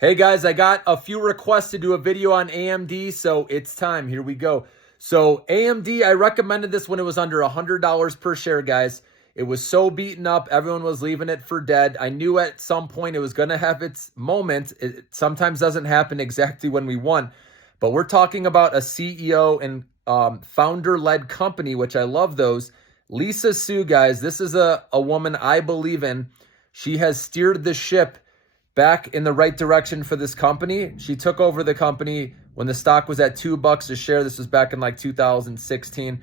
Hey guys, I got a few requests to do a video on AMD, so it's time. Here we go. So AMD, I recommended this when it was under $100 per share, guys. It was so beaten up. Everyone was leaving it for dead. I knew at some point it was going to have its moment. It sometimes doesn't happen exactly when we want, but we're talking about a CEO and founder-led company, which I love those. Lisa Su, guys, this is a woman I believe in. She has steered the ship back in the right direction for this company. She took over the company when the stock was at $2 a share. This was back in like 2016.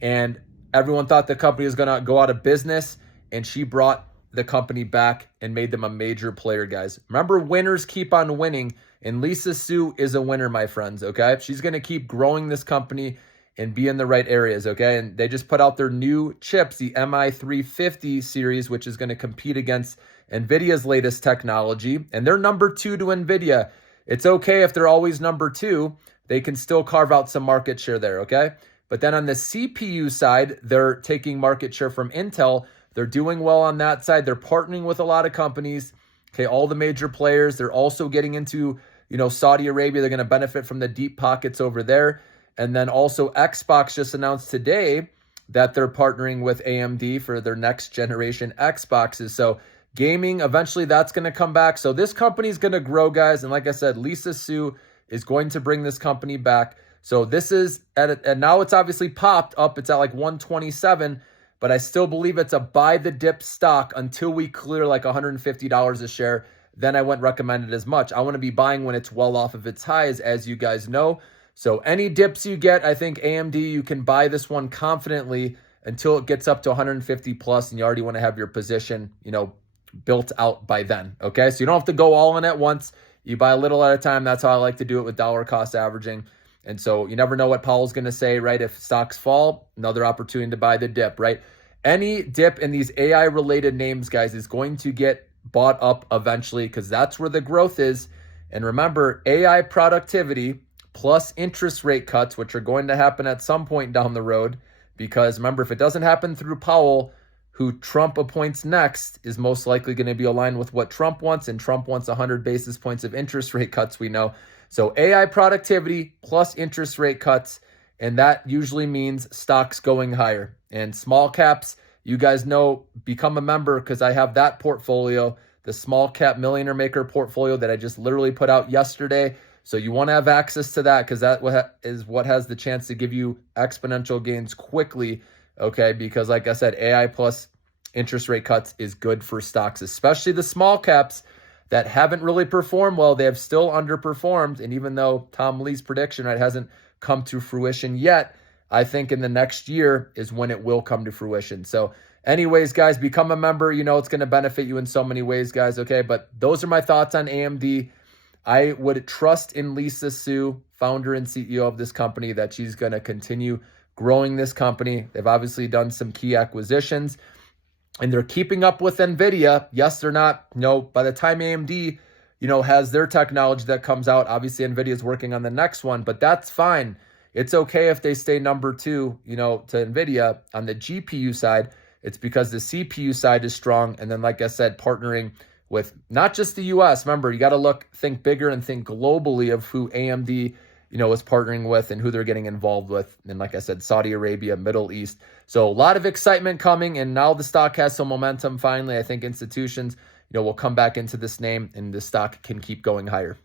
And everyone thought the company was going to go out of business. And she brought the company back and made them a major player, guys. Remember, winners keep on winning. And Lisa Su is a winner, my friends, okay? She's going to keep growing this company and be in the right areas, okay? And they just put out their new chips, the MI350 series, which is going to compete against NVIDIA's latest technology. And they're number 2 to NVIDIA. It's okay if they're always number 2. They can still carve out some market share there, okay? But then on the CPU side, they're taking market share from Intel. They're doing well on that side. They're partnering with a lot of companies, okay, all the major players. They're also getting into, Saudi Arabia. They're going to benefit from the deep pockets over there. And then also Xbox just announced today that they're partnering with AMD for their next generation Xboxes. So gaming, eventually that's going to come back. So this company is going to grow, guys. And like I said, Lisa Su is going to bring this company back. So this is, and now it's obviously popped up. It's at like 127, but I still believe it's a buy the dip stock until we clear like $150 a share. Then I wouldn't recommend it as much. I want to be buying when it's well off of its highs, as you guys know. So any dips you get, I think AMD, you can buy this one confidently until it gets up to 150 plus, and you already want to have your position, built out by then, okay? So you don't have to go all in at once. You buy a little at a time. That's how I like to do it with dollar cost averaging. And so you never know what Powell's going to say, right? If stocks fall, another opportunity to buy the dip, right? Any dip in these AI-related names, guys, is going to get bought up eventually because that's where the growth is. And remember, AI productivity plus interest rate cuts, which are going to happen at some point down the road, because remember, if it doesn't happen through Powell, who Trump appoints next is most likely going to be aligned with what Trump wants, and Trump wants 100 basis points of interest rate cuts, we know. So AI productivity plus interest rate cuts, and that usually means stocks going higher. And small caps, you guys know, become a member because I have that portfolio, the small cap millionaire maker portfolio that I just literally put out yesterday. So you want to have access to that because that is what has the chance to give you exponential gains quickly, okay? Because like I said, AI plus interest rate cuts is good for stocks, especially the small caps that haven't really performed well. They have still underperformed. And even though Tom Lee's prediction, right, hasn't come to fruition yet, I think in the next year is when it will come to fruition. So anyways, guys, become a member. It's going to benefit you in so many ways, guys, okay? But those are my thoughts on AMD. I would trust in Lisa Su, founder and CEO of this company, that she's going to continue growing this company. They've obviously done some key acquisitions, and they're keeping up with NVIDIA. Yes, they're not, by the time AMD, has their technology that comes out, obviously NVIDIA is working on the next one, but that's fine. It's okay if they stay number 2, to NVIDIA on the GPU side. It's because the CPU side is strong. And then, like I said, partnering with not just the US. Remember, you got to think bigger and think globally of who AMD, is partnering with and who they're getting involved with. And like I said, Saudi Arabia, Middle East. So a lot of excitement coming. And now the stock has some momentum finally. I think institutions, will come back into this name and the stock can keep going higher.